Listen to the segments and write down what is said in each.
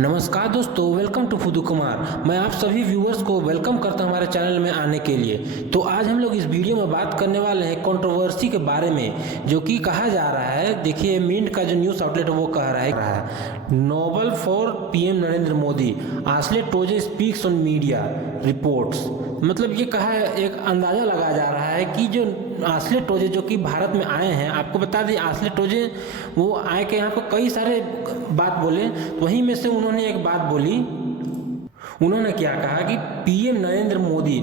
नमस्कार दोस्तों, welcome to फुदू Kumar. मैं आप सभी व्यूअर्स को वेलकम करता हूं हमारे चैनल में आने के लिए। तो आज हम लोग इस वीडियो में बात करने वाले हैं कंट्रोवर्सी के बारे में, जो कि कहा जा रहा है। देखिए, मिंट का जो न्यूज़ आउटलेट है वो कह रहा है Nobel for PM Narendra Modi, Asle Toje speaks on media reports. मतलब ये कहा है, एक अंदाज़ा लगाया जा रहा है कि जो आश्ले टोजे जो कि भारत में आए हैं, आपको बता दें आश्ले टोजे वो आए के यहाँ पर कई सारे बात बोले, तो वहीं में से उन्होंने एक बात बोली। उन्होंने क्या कहा कि पीएम नरेंद्र मोदी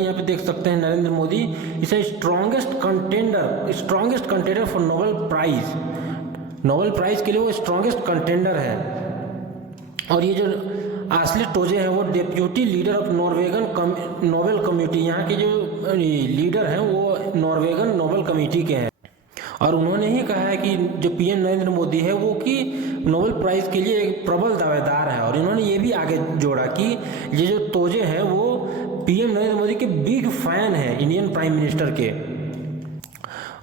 यहाँ पे देख सकते हैं, Narendra Modi is strongest contender for Nobel prize के लिए वो स्ट्रॉन्गेस्ट कंटेंडर है। और ये जो आश्ले टोजे हैं वो deputy leader of Norwegian Nobel committee, यहाँ के जो लीडर हैं वो नॉर्वेगन नोबेल कमेटी के हैं। और उन्होंने ही कहा है कि जो पीएम नरेंद्र मोदी है वो कि नोबेल प्राइज़ के लिए एक प्रबल दावेदार है। और इन्होंने ये भी आगे जोड़ा कि ये जो तोजे हैं वो पीएम नरेंद्र मोदी के बिग फैन हैं, इंडियन प्राइम मिनिस्टर के।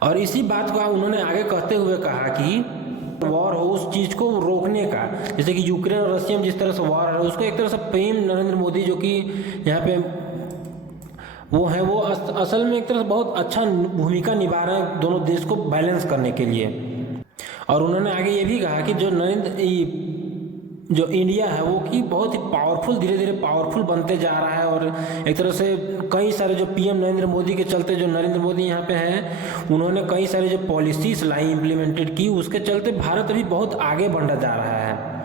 और इसी बात को उन्होंने आगे कहते हुए कहा कि वॉर हो, उस चीज़ को रोकने का, जैसे कि यूक्रेन और रशिया में जिस तरह से वॉर है, उसको एक तरह से पीएम नरेंद्र मोदी जो कि यहाँ पे वो है, वो असल में एक तरह से बहुत अच्छा भूमिका निभा रहे हैं दोनों देश को बैलेंस करने के लिए। और उन्होंने आगे ये भी कहा कि जो इंडिया है वो कि बहुत ही पावरफुल, धीरे धीरे पावरफुल बनते जा रहा है। और एक तरह से कई सारे जो पीएम नरेंद्र मोदी के चलते, जो नरेंद्र मोदी यहाँ पे हैं, उन्होंने कई सारे जो पॉलिसीज लाई, इम्प्लीमेंटेड की, उसके चलते भारत अभी बहुत आगे बढ़ता जा रहा है।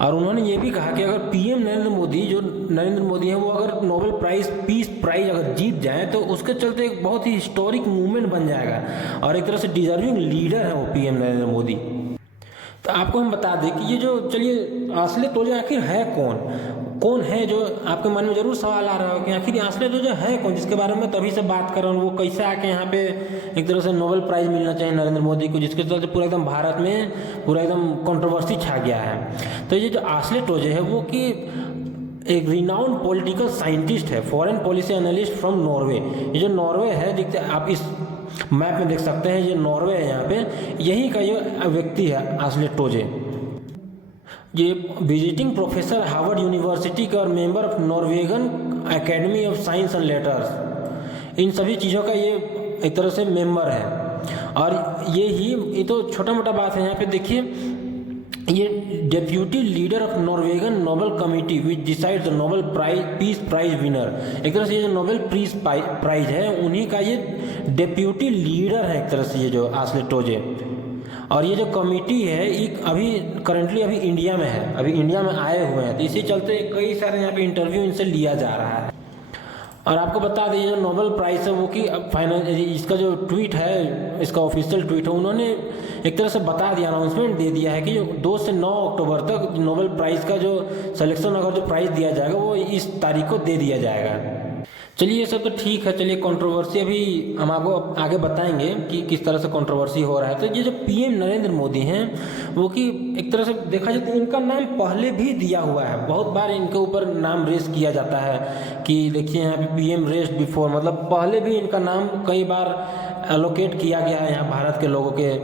और उन्होंने ये भी कहा कि अगर पीएम नरेंद्र मोदी हैं वो अगर नोबेल प्राइज़ पीस प्राइज़ अगर जीत जाए तो उसके चलते एक बहुत ही हिस्टोरिक मूवमेंट बन जाएगा और एक तरह से डिजर्विंग लीडर है वो पीएम नरेंद्र मोदी। तो आपको हम बता दें कि ये जो, चलिए, आश्ले टोजे आखिर है कौन है, जो आपके मन में जरूर सवाल आ रहा हो कि आखिर आश्ले टोजे है कौन, जिसके बारे में तभी से बात कर रहा हूँ। वो कैसे आके यहाँ पे एक तरह से नोबेल प्राइज़ मिलना चाहिए नरेंद्र मोदी को, जिसके चलते पूरा एकदम भारत में पूरा एकदम कंट्रोवर्सी छा गया है। तो ये जो आश्ले टोजे है वो कि एक रिनाउंड पॉलिटिकल साइंटिस्ट है, foreign policy analyst from Norway. ये जो नॉर्वे है, देखते आप इस मैप में देख सकते हैं, ये नॉर्वे है, यहाँ पे यही का ये व्यक्ति है आश्ले टोजे। ये विजिटिंग प्रोफेसर हार्वर्ड यूनिवर्सिटी का और member of Norwegian academy of science and letters, इन सभी चीज़ों का ये एक तरह से मेंबर है। और ये तो छोटा मोटा बात है। यहाँ पे देखिए, ये deputy leader of Norwegian Nobel committee which decide the Nobel peace prize winner. एक तरह से ये जो नोबेल पीस प्राइज है उन्हीं का ये डेप्यूटी लीडर है एक तरह से, ये जो आश्ले टोजे। और ये जो कमेटी है एक अभी करंटली इंडिया में है, अभी इंडिया में आए हुए हैं, तो इसी चलते कई सारे यहाँ पे इंटरव्यू इनसे लिया जा रहा है। और आपको बता दें, जो नोबेल प्राइज़ है वो कि फाइनल, इसका जो ट्वीट है, इसका ऑफिशियल ट्वीट है, उन्होंने एक तरह से बता दिया, अनाउंसमेंट दे दिया है कि जो 2 से 9 अक्टूबर तक नोबेल प्राइज़ का जो सिलेक्शन, अगर जो प्राइज़ दिया जाएगा वो इस तारीख को दे दिया जाएगा। चलिए, ये सब तो ठीक है। चलिए, कंट्रोवर्सी अभी हम आपको आगे बताएंगे कि किस तरह से कंट्रोवर्सी हो रहा है। तो ये जो पीएम नरेंद्र मोदी हैं वो कि एक तरह से देखा जाए तो इनका नाम पहले भी दिया हुआ है, बहुत बार इनके ऊपर नाम रेस किया जाता है कि देखिए यहाँ पे पीएम रेस्ट बिफोर, मतलब पहले भी इनका नाम कई बार एलोकेट किया गया है यहाँ भारत के लोगों के,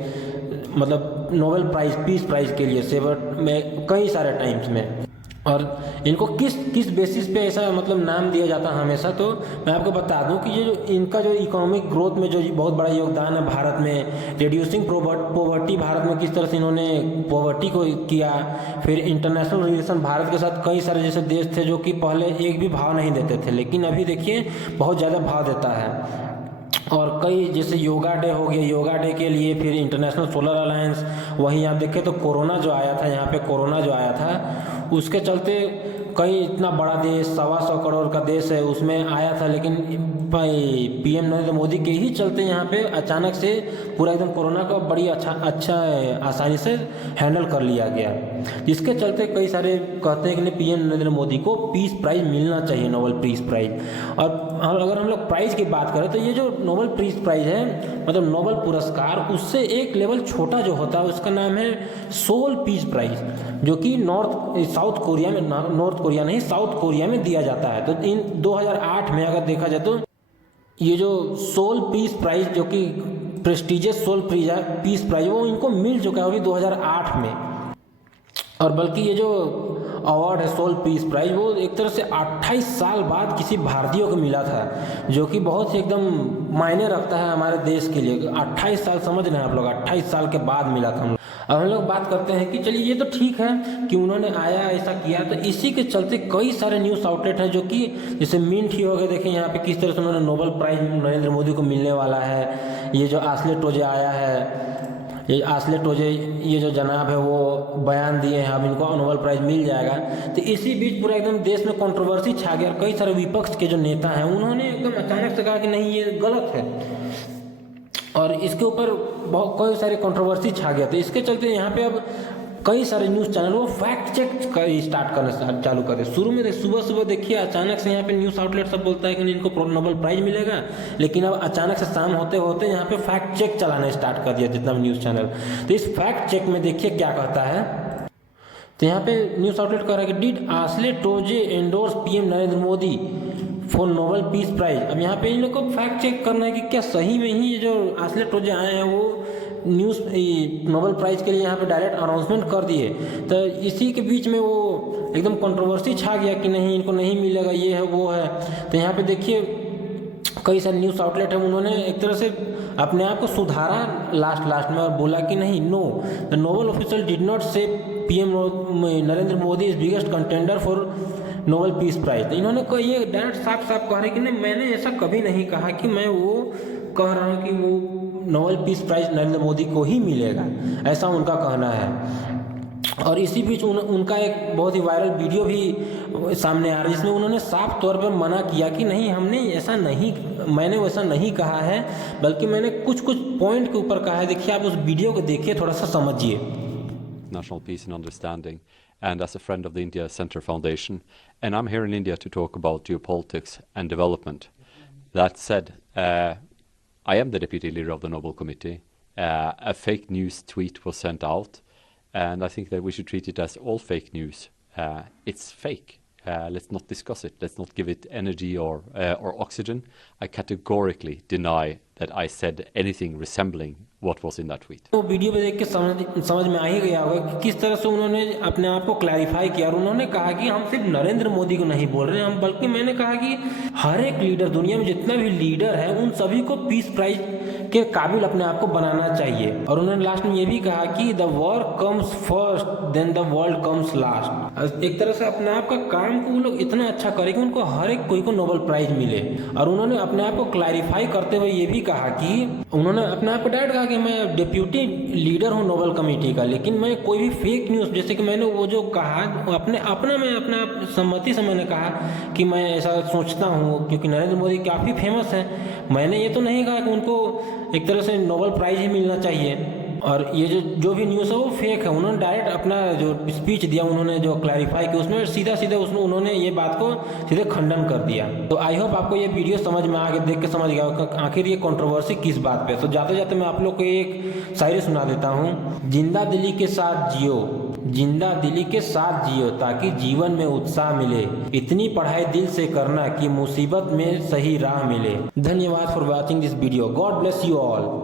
मतलब नोबेल प्राइज़ पीस प्राइज़ के लिए सेवर में कई सारे टाइम्स में। और इनको किस बेसिस पे ऐसा मतलब नाम दिया जाता है हमेशा, तो मैं आपको बता दूं कि ये जो इनका जो इकोनॉमिक ग्रोथ में जो बहुत बड़ा योगदान है भारत में, रिड्यूसिंग पॉवर्टी, भारत में किस तरह से इन्होंने पॉवर्टी को किया, फिर इंटरनेशनल रिलेशन, भारत के साथ कई सारे जैसे देश थे जो कि पहले एक भी भाव नहीं देते थे, लेकिन अभी देखिए बहुत ज़्यादा भाव देता है। और कई जैसे योगा डे हो गया, योगा डे के लिए, फिर इंटरनेशनल सोलर अलायंस, वहीं आप देखें तो कोरोना जो आया था, यहाँ पे कोरोना जो आया था उसके चलते कई, इतना बड़ा देश 125 करोड़ का देश है, उसमें आया था, लेकिन पीएम नरेंद्र मोदी के ही चलते यहाँ पे अचानक से पूरा एकदम कोरोना को बड़ी अच्छा आसानी से हैंडल कर लिया गया, जिसके चलते कई सारे कहते हैं कि पीएम नरेंद्र मोदी को पीस प्राइज़ मिलना चाहिए, नोबेल पीस प्राइज़। और अगर हम लोग प्राइज़ की बात करें तो ये जो नोबेल पीस प्राइज़ है, मतलब नोबेल पुरस्कार, उससे एक लेवल छोटा जो होता है उसका नाम है सोल पीस प्राइज़, जो कि साउथ कोरिया में दिया जाता है। तो इन 2008 में अगर देखा जाए तो ये जो सोल पीस प्राइज़, जो कि प्रेस्टिजियस सोल पीस प्राइज़, वो इनको मिल चुका है अभी 2008 में। और बल्कि ये जो अवार्ड है सोल पीस प्राइज, वो एक तरह से 28 साल बाद किसी भारतीय को मिला था, जो कि बहुत ही एकदम मायने रखता है हमारे देश के लिए। 28 साल, समझ रहे हैं आप लोग, 28 साल के बाद मिला था हम लोग। अब हम लोग बात करते हैं कि चलिए ये तो ठीक है कि उन्होंने आया ऐसा किया, तो इसी के चलते कई सारे न्यूज़ आउटलेट हैं जो कि जैसे मिंट ही हो गए, देखें यहाँ पे किस तरह से उन्होंने नोबेल प्राइज नरेंद्र मोदी को मिलने वाला है। ये जो आस्ले टोजे आया है, ये आस्ले टोजे, ये जो जनाब है वो बयान दिए हैं, अब इनको नोबेल प्राइज मिल जाएगा। तो इसी बीच पूरा एकदम देश में कंट्रोवर्सी छा गया। कई सारे विपक्ष के जो नेता हैं उन्होंने एकदम अचानक से कहा कि नहीं ये गलत है, और इसके ऊपर बहुत कई सारे कंट्रोवर्सी छा गया। तो इसके चलते यहाँ पे अब कई सारे न्यूज़ चैनल वो फैक्ट चेक स्टार्ट करना चालू करे। शुरू में सुबह सुबह देखिए अचानक से यहाँ पे न्यूज़ आउटलेट सब बोलता है कि इनको नोबेल प्राइज मिलेगा, लेकिन अब अचानक से शाम होते होते यहाँ पे फैक्ट चेक चलाना स्टार्ट कर दिया जितना भी न्यूज़ चैनल। तो इस फैक्ट चेक में देखिए क्या कहता है। तो यहाँ पे न्यूज़ आउटलेट कह रहा है कि did Asle Toje endorse PM Narendra Modi for Nobel peace prize. अब यहाँ पे इन लोग को फैक्ट चेक करना है कि क्या सही में ही जो आस्ले टोजे आए हैं वो न्यूज़ नोबेल प्राइज़ के लिए यहाँ पे डायरेक्ट अनाउंसमेंट कर दिए। तो इसी के बीच में वो एकदम कंट्रोवर्सी छा गया कि नहीं इनको नहीं मिलेगा, ये है वो है। तो यहाँ पे देखिए कई सारे न्यूज़ आउटलेट हैं, उन्होंने एक तरह से अपने आप को सुधारा लास्ट में और बोला कि नहीं, no the Nobel official did not say PM Narendra Modi is biggest contender for Nobel peace prize. इन्होंने ये डायरेक्ट साफ कह रहे कि नहीं, मैंने ऐसा कभी नहीं कहा कि मैं वो कह रहा हूँ कि वो Nobel peace prize Narendra Modi को ही मिलेगा, ऐसा उनका कहना है। और इसी बीच उनका एक बहुत ही वायरल वीडियो भी सामने आ रहा है जिसमें उन्होंने साफ तौर पर मना किया कि नहीं मैंने वैसा नहीं कहा है, बल्कि मैंने कुछ पॉइंट के ऊपर कहा है। देखिए आप उस वीडियो को देखिए, थोड़ा सा समझिए। National peace and understanding, and as a friend of the India Center Foundation, and I'm here in India to talk about geopolitics and development. That said, I am the deputy leader of the Nobel Committee. A fake news tweet was sent out, and I think that we should treat it as all fake news. It's fake. Let's not discuss it. Let's not give it energy or oxygen. I categorically deny that I said anything resembling what was in that tweet. तो video पे देख के समझ में आ ही गया होगा कि किस तरह से उन्होंने अपने आप को क्लैरिफाई किया। और उन्होंने कहा कि हम सिर्फ नरेंद्र मोदी को नहीं बोल रहे हैं, हम बल्कि मैंने कहा कि हर एक लीडर, दुनिया में जितना भी लीडर है उन सभी को पीस प्राइज के काबिल अपने आप को बनाना चाहिए। और उन्होंने लास्ट में ये भी कहा कि the war comes first then the world comes last. एक तरह से अपने आप का काम को वो लोग इतना अच्छा करें कि उनको हर एक कोई को नोबेल प्राइज मिले। और उन्होंने अपने आप को क्लैरिफाई करते हुए ये भी कहा कि उन्होंने अपने आप को डायरेक्ट कहा कि मैं डिप्यूटी लीडर हूँ नोबेल कमेटी का, लेकिन मैं कोई भी फेक न्यूज़, जैसे कि मैंने वो जो कहा मैं अपना सम्मति से मैंने कहा कि मैं ऐसा सोचता हूँ, क्योंकि नरेंद्र मोदी काफ़ी फेमस है। मैंने ये तो नहीं कहा कि उनको एक तरह से नोबेल प्राइज ही मिलना चाहिए। और ये जो भी न्यूज़ है वो फेक है। उन्होंने डायरेक्ट अपना जो स्पीच दिया, उन्होंने जो क्लैरिफाई किया, उसमें सीधा उसमें उन्होंने ये बात को सीधे खंडन कर दिया। तो आई होप आपको ये वीडियो समझ में आगे देख के समझ गया आखिर ये कंट्रोवर्सी किस बात पे। तो जाते जाते मैं आप लोग को एक शायरी सुना देता हूँ। जिंदा दिली के साथ जियो, जिंदा दिली के साथ जियो, ताकि जीवन में उत्साह मिले। इतनी पढ़ाई दिल से करना कि मुसीबत में सही राह मिले। धन्यवाद for watching this video. God bless you all.